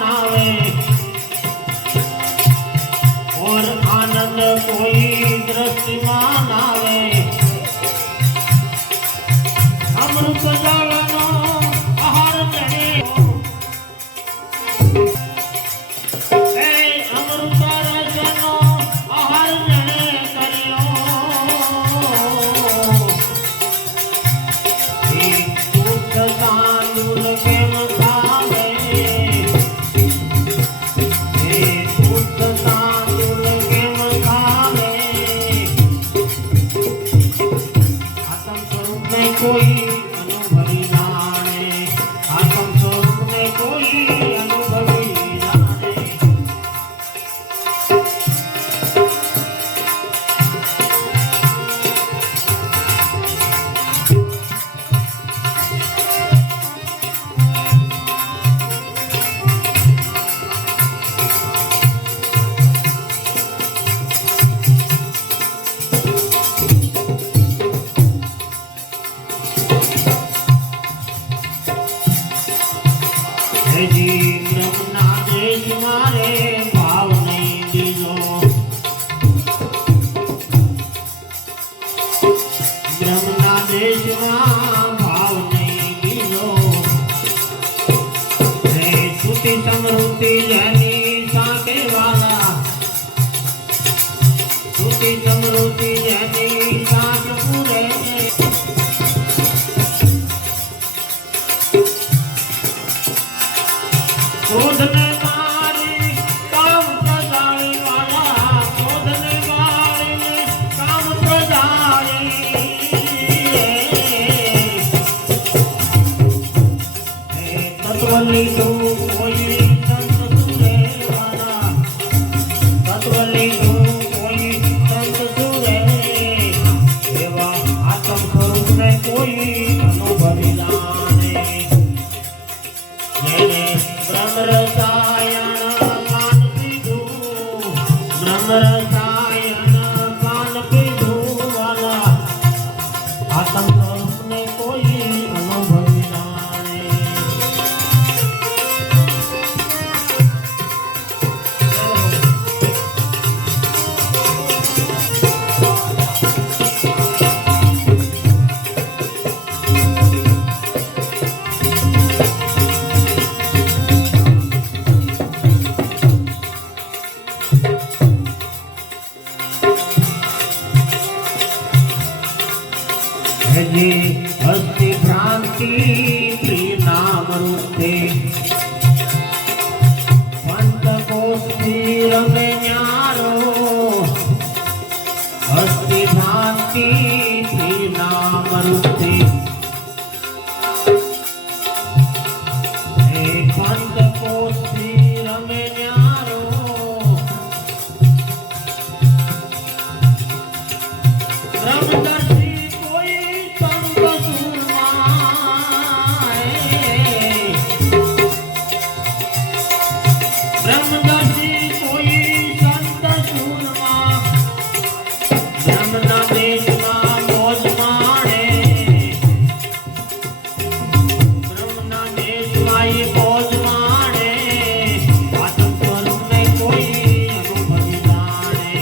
नावे और आनंद कोई दृष्टिमान आवे अमृत जलनो आहार जने अमृत रसनो आहार जने करियो दूध तांदूल केम खावे दूध तांदूल केम खावे आत्म स्वरूप में कोई अनुभवी जाने आत्म स्वरूप में कोई अनुभवी जाने जी ब्रह्मना देश मारे भाव नहीं दीजो ब्रह्मना देश में भाव नहीं दीजो श्रुति समृद्धि जनी साके वाला श्रुति समृद्धि जनी साक पूरे क्रोध ने मारी काम प्रजारी वाला क्रोध ने मारी काम प्रजारी तत्वली तो कोई संत सुरे वाला तत्वली तो कोई संत सुरे एवा आत्म स्वरूप में कोई अनुभवी जाने ब्रह्म रसायन पान पीधू ब्रह्म रसायन पान पीधू वाला आत्म स्वरूप में कोई अनुभवी जाने जी हस्ति भ्रांति प्रिय नाम रूपे पंत को स्थिर में न्यारो हस्ति भ्रांति प्रिय नाम रूपे पंत को स्थिर में न्यारो ब्रह्मदर्शी ब्रह्मदर्शी कोई संत सूरमा ब्रह्मना देश में मौज माणे ब्रह्मना देश में ये मौज माणे आत्म स्वरूप में कोई अनुभवी जाने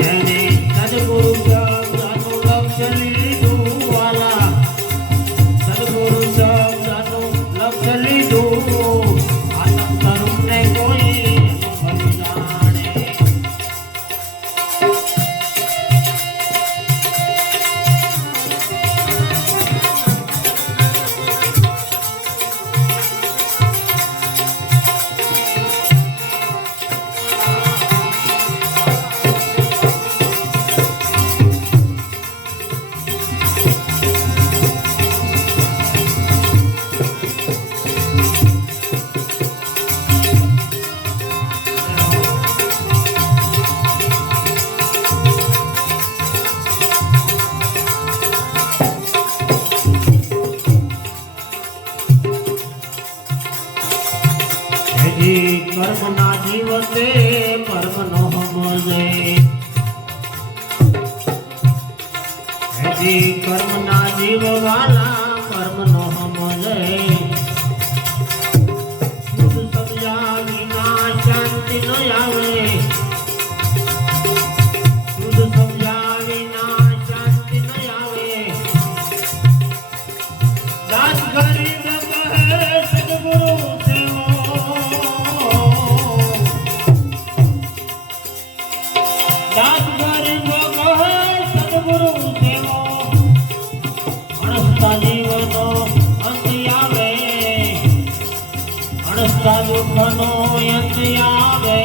जने सद्गुरु शब्द अनुलक्ष लीधु वाला सद्गुरु शब्द अनुलक्ष लीधु कर्म ना जीवते कर्म नो समझे ऐसी कर्म ना जीव वाला कर्म नो समझे અણસતા દુઃખનો અંત આવે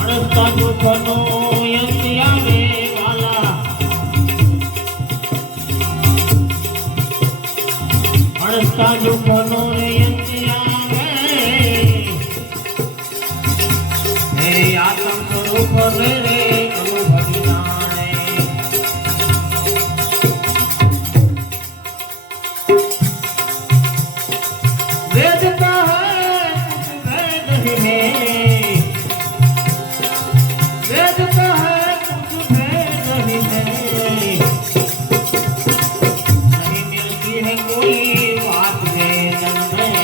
અણસતા દુઃખનો અંત આવે વાલા અણસતા દુઃખનો અંત આવે હે આત્મ સ્વરૂપ રે અનુભવી જાણે वेद का है कुछ भेद नहीं है वेद का है कुछ भेद नहीं है नहीं मिलती है कोई बात वेदन में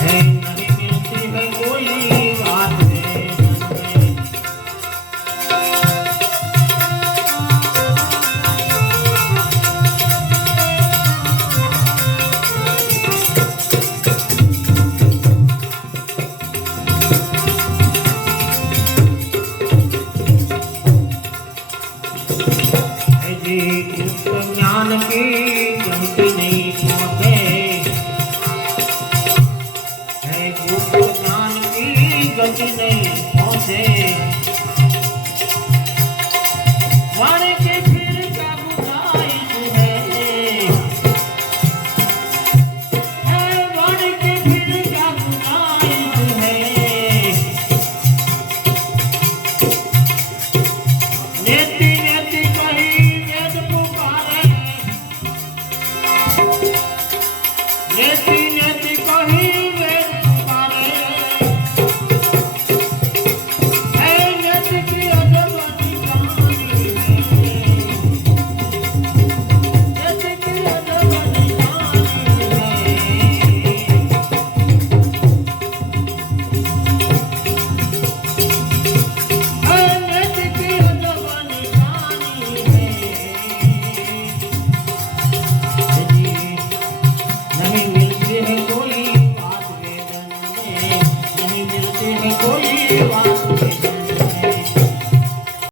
है नहीं मिलती है कोई बात वेदन में ज्ञान की गहती नहीं